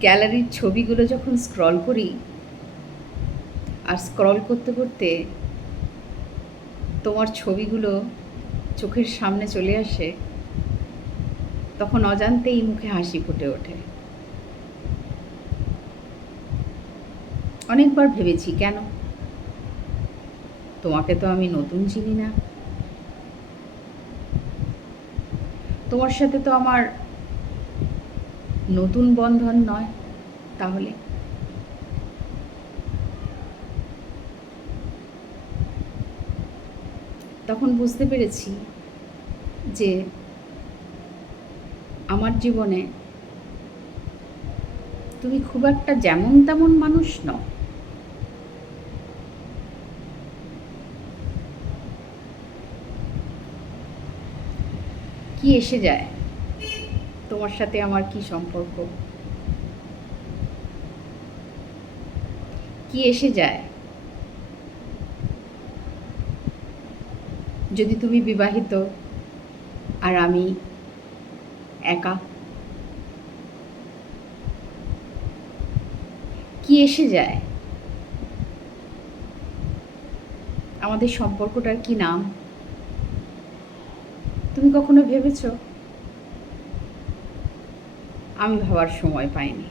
গ্যালারির ছবিগুলো যখন স্ক্রল করি আর স্ক্রল করতে করতে তোমার ছবিগুলো চোখের সামনে চলে আসে, তখন অজান্তেই মুখে হাসি ফুটে ওঠে। অনেকবার ভেবেছি, কেন? তোমাকে তো আমি নতুন চিনি না। তোমার সাথে তো আমার নতুন বন্ধন নয়, তাহলে। তখন বুঝতে পেরেছি যে আমার জীবনে তুমি খুব একটা যেমন তেমন মানুষ নও। কি এসে যায়? তোমার সাথে আমার কি সম্পর্ক? কি এসে যায়? যদি তুমি বিবাহিত আর আমি একা? কি এসে যায়? আমাদের সম্পর্কটার কি নাম? তুমি কখনো ভেবেছ? আমি ভাবার সময় পাইনি।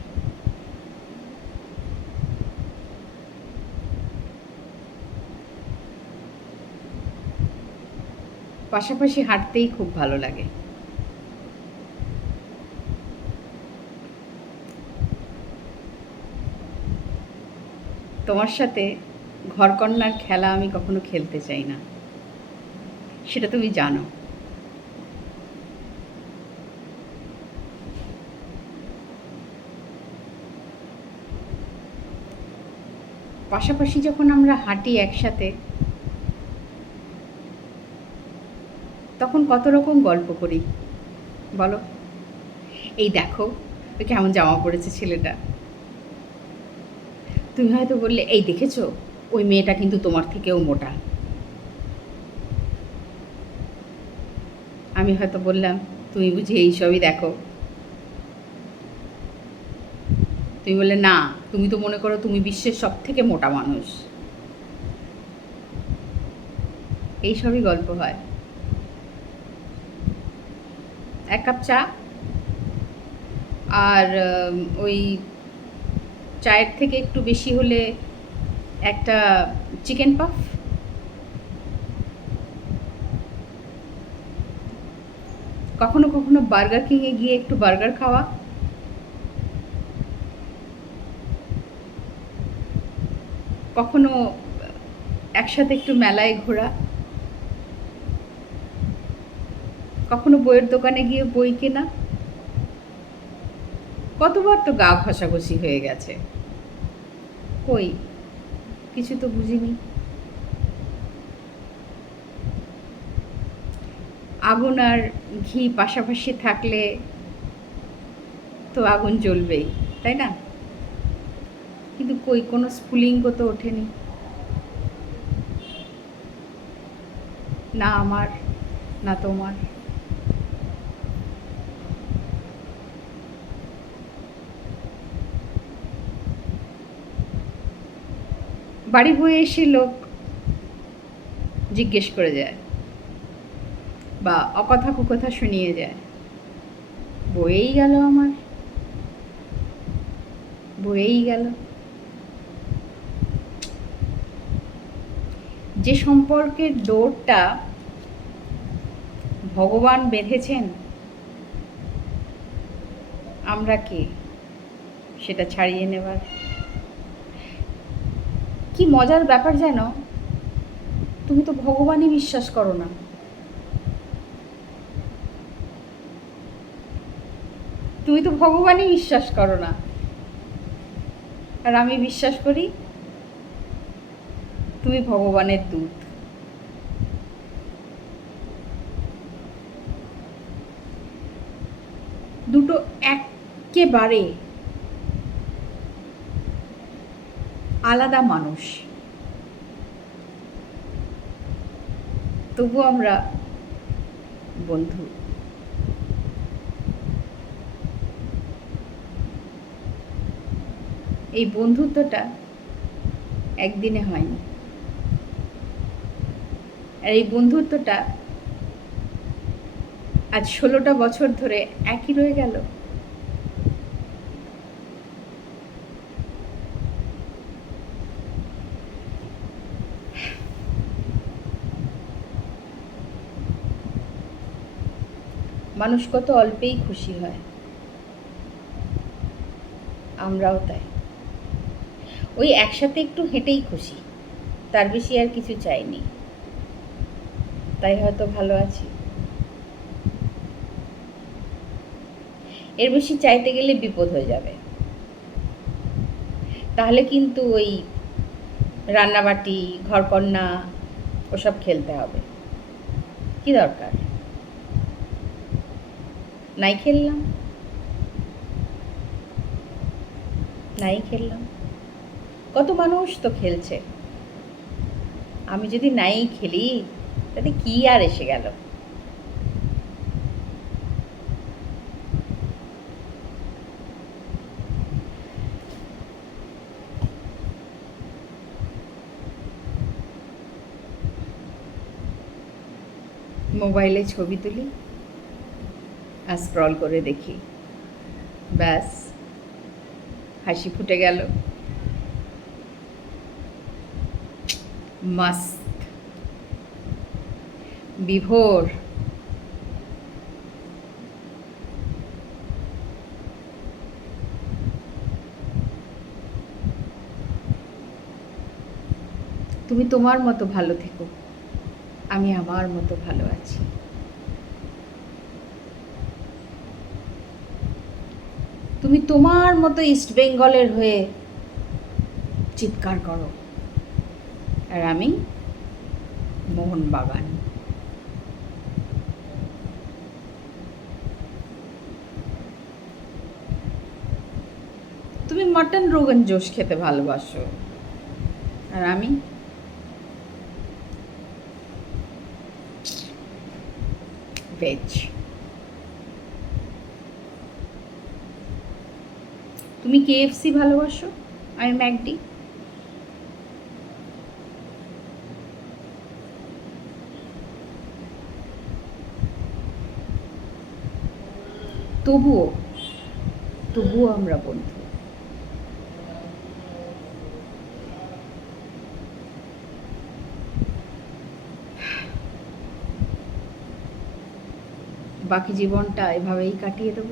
পাশাপাশি হাঁটতেই খুব ভালো লাগে। তোমার সাথে ঘরকন্যার খেলা আমি কখনো খেলতে চাই না। সেটা তুমি জানো। পাশাপাশি যখন আমরা হাঁটি একসাথে, তখন কত রকম গল্প করি, বলো? এই দেখো ওই কেমন জামা পড়েছে ছেলেটা। তুমি হয়তো বললে, এই দেখেছ? ওই মেয়েটা কিন্তু তোমার থেকেও মোটা। আমি হয়তো বললাম, তুমি বুঝি এই সবই দেখো? তুমি বললে, না, তুমি তো মনে করো তুমি বিশ্বের সব থেকে মোটা মানুষ। এই সবই গল্প হয়। এক কাপ চা আর ওই চায়ের থেকে একটু বেশি হলে একটা চিকেন পাফ। কখনো কখনো বার্গার কিংয়ে গিয়ে একটু বার্গার খাওয়া। কখনো একসাথে একটু মেলায় ঘোরা? কখনো বইয়ের দোকানে গিয়ে বই কেনা? কতবার তো গা ঘষাঘষি হয়ে গেছে। কই? কিছু তো বুঝিনি। আগুন আর ঘি পাশাপাশি থাকলে তো আগুন জ্বলবেই, তাই না? কই? কোনো স্ফুলিঙ্গ তো ওঠেনি। না আমার, না তোমার। বাড়ি বয়ে এসে লোক জিজ্ঞেস করে যায় বা অকথা কুকথা শুনিয়ে যায়। বয়েই গেল আমার। বয়েই গেল। যে সম্পর্কের দৌড়টা ভগবান বেঁধেছেন, আমরা কে? সেটা ছাড়িয়ে নেবার। কি মজার ব্যাপার যেন তুমি তো ভগবানই বিশ্বাস করো না। তুমি তো ভগবানই বিশ্বাস করো না। আর আমি বিশ্বাস করি তুমি ভগবানের দূত। দুটো একেবারে আলাদা মানুষ। তবু আমরা বন্ধু। এই বন্ধুত্বটা একদিনে হয়নি। আর এই বন্ধুত্বটা আজ ষোলোটা বছর ধরে একই রয়ে গেল। মানুষ কত অল্পেই খুশি হয়। আমরাও তাই। ওই একসাথে একটু হেঁটেই খুশি, তার বেশি আর কিছু চাইনি। তাই হয়তো ভালো আছি। এর বেশি চাইতে গেলে বিপদ হয়ে যাবে। তাহলে কিন্তু ওই রান্নাবাটি, ঘরকন্না, ওসব খেলতে হবে। কি দরকার? নাই খেললাম। নাই খেললাম। কত মানুষ তো খেলছে। আমি যদি নাই খেলি তাতে কি আর এসে গেল? মোবাইলে ছবি তুলি আর স্ক্রল করে দেখি। ব্যাস, হাসি ফুটে গেল। মাস্ত বিভোর। তুমি তোমার মতো ভালো থেকো। আমি আমার মতো ভালো আছি। তুমি তোমার মতো ইস্ট বেঙ্গলের হয়ে চিৎকার করো। আর আমি মোহনবাগান তুমি মটন রোগন জোশ খেতে ভালোবাসো। আর আমি? ভেজ তুমি কেএফসি ভালোবাসো? আমি ম্যাকডি। তবুও তবুও আমরা বন্ধু। বাকি জীবনটা এভাবেই কাটিয়ে দেব।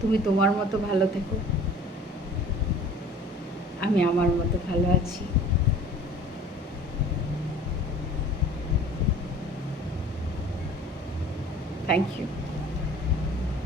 তুমি তোমার মতো ভালো থেকো। আমি আমার মতো ভালো আছি। Thank you